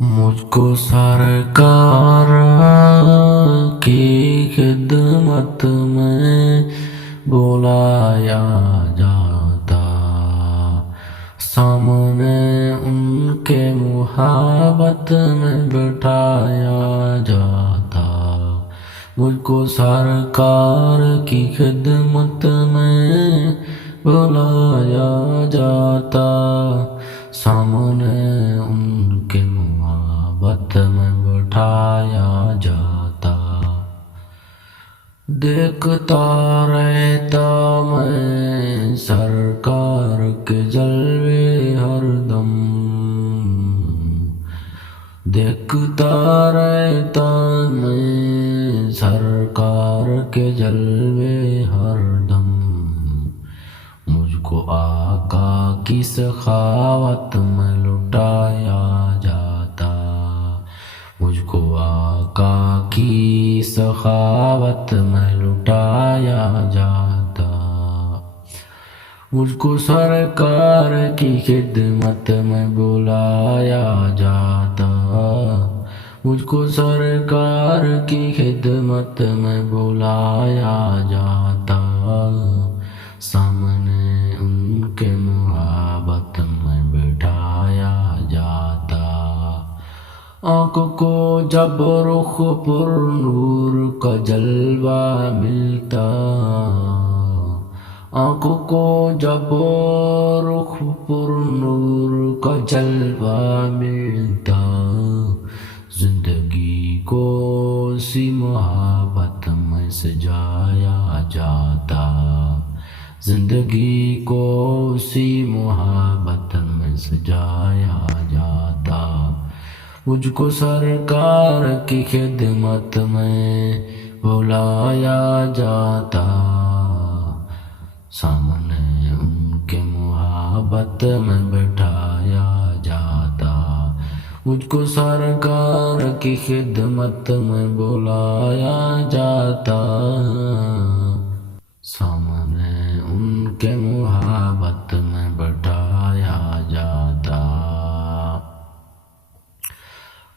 مجھ کو سرکار کی خدمت میں بلایا جاتا، سامنے ان کے محبت میں بٹھایا جاتا۔ مجھ کو سرکار کی خدمت میں بلایا جاتا، سامنے ان کے محبت میں بٹھایا جاتا۔ دیکھتا رہتا میں سرکار کے جلوے ہر دم، دیکھتا رہتا میں سرکار کے جلوے ہر دم۔ مجھ کو آقا کی سخاوت میں لٹایا جاتا، مجھ کو آقا کی سخاوت میں لٹایا جاتا۔ مجھ کو سرکار کی خدمت میں بلایا جاتا، مجھ کو سرکار کی خدمت میں بلایا جاتا، سامنے ان کے محبت میں بٹھایا جاتا۔ آنکھ کو جب رخ پر نور کا جلوہ ملتا، آنکھ کو جب رخ پر نور کا جلوہ ملتا، زندگی کو اسی محبت میں سجایا جاتا، زندگی کو اسی محبت میں سجایا جاتا۔ مجھ کو سرکار کی خدمت میں بلایا جاتا، سامنے ان کے محبت میں بٹھایا جاتا۔ مجھ کو سرکار کی خدمت میں بلایا جاتا، سامنے ان کے محبت میں بٹھایا جاتا۔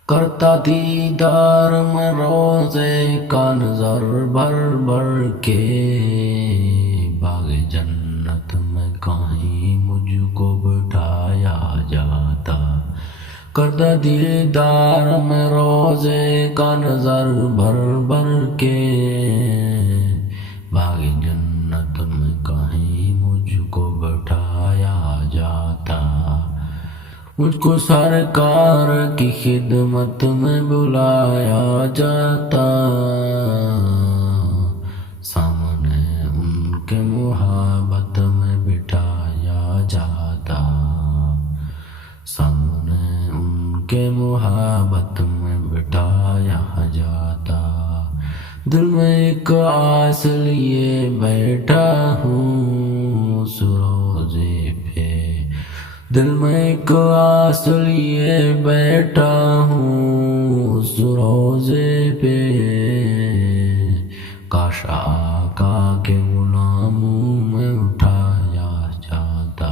کرتا دیدار میں روزے کا نظر بھر بھر کے، باغ جنت میں کہیں مجھ کو بٹھایا جاتا۔ کرتا دیدار میں روزے کا نظر بھر بھر کے، باغ جنت میں کہیں مجھ کو بٹھایا جاتا۔ مجھ کو سرکار کی خدمت میں بلایا جاتا، سامنے ان کے محبت میں بٹھایا جاتا، سامنے ان کے محبت میں بٹھایا جاتا۔ دل میں ایک آس لیے بیٹھا ہوں اس روزے پہ، دل میں ایک آس لیے بیٹھا ہوں اس روزے پہ، کاش آقا کے غلاموں میں اٹھایا جاتا،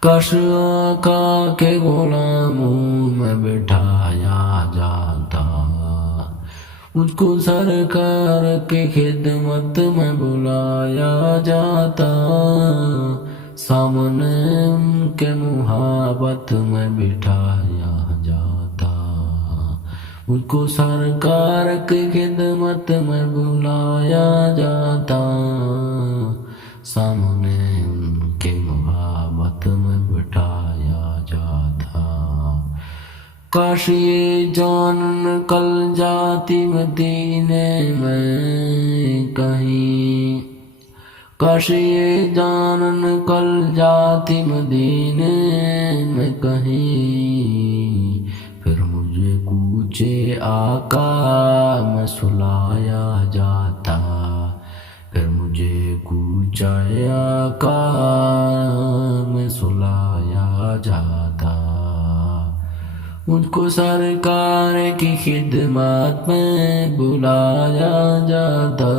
کاش آقا کے غلاموں میں بٹھایا جاتا۔ مجھ کو سرکار کی خدمت میں بلایا جاتا، سامنے ان کے محبت میں بٹھایا جاتا۔ مجھ کو سرکار کی خدمت میں بلایا جاتا، سامنے ان کے محبت میں بٹھایا جاتا۔ کاش یہ جان نکل جاتی مدینے میں کہیں، کاش یہ جان نکل جاتی مدینے میں کہیں، پھر مجھے کوچے آقا میں سلایا جاتا، پھر مجھے کوچے آقا میں سلایا جاتا۔ مجھ کو سرکار کی خدمت میں بلایا جاتا،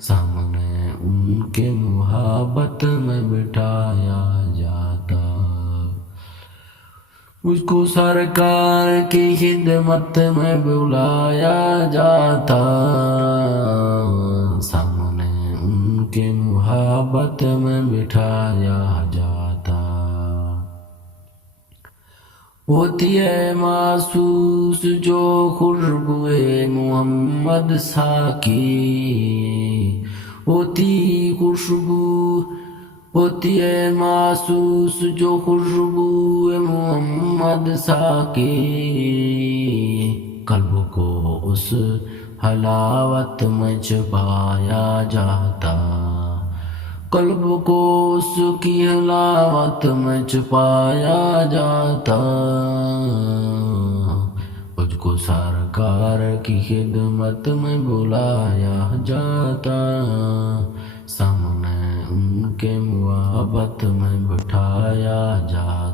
سامنے ان کے محبت میں بٹھایا جاتا۔ مجھ کو سرکار کی خدمت میں بلایا جاتا، سامنے ان کے محبت میں بٹھایا جاتا، ہوتی ہے محسوس جو خوشبوئے محمد ساکی، ہوتی ہے محسوس جو خوشبو محمد ساکی، قلب کو اس حلاوت میں چھپایا جاتا، قلب کو اس کی حلاوت میں چھپایا جاتا، مجھ کو سرکار کی خدمت میں بلایا جاتا، سامنے ان کے محبت میں بٹھایا جاتا۔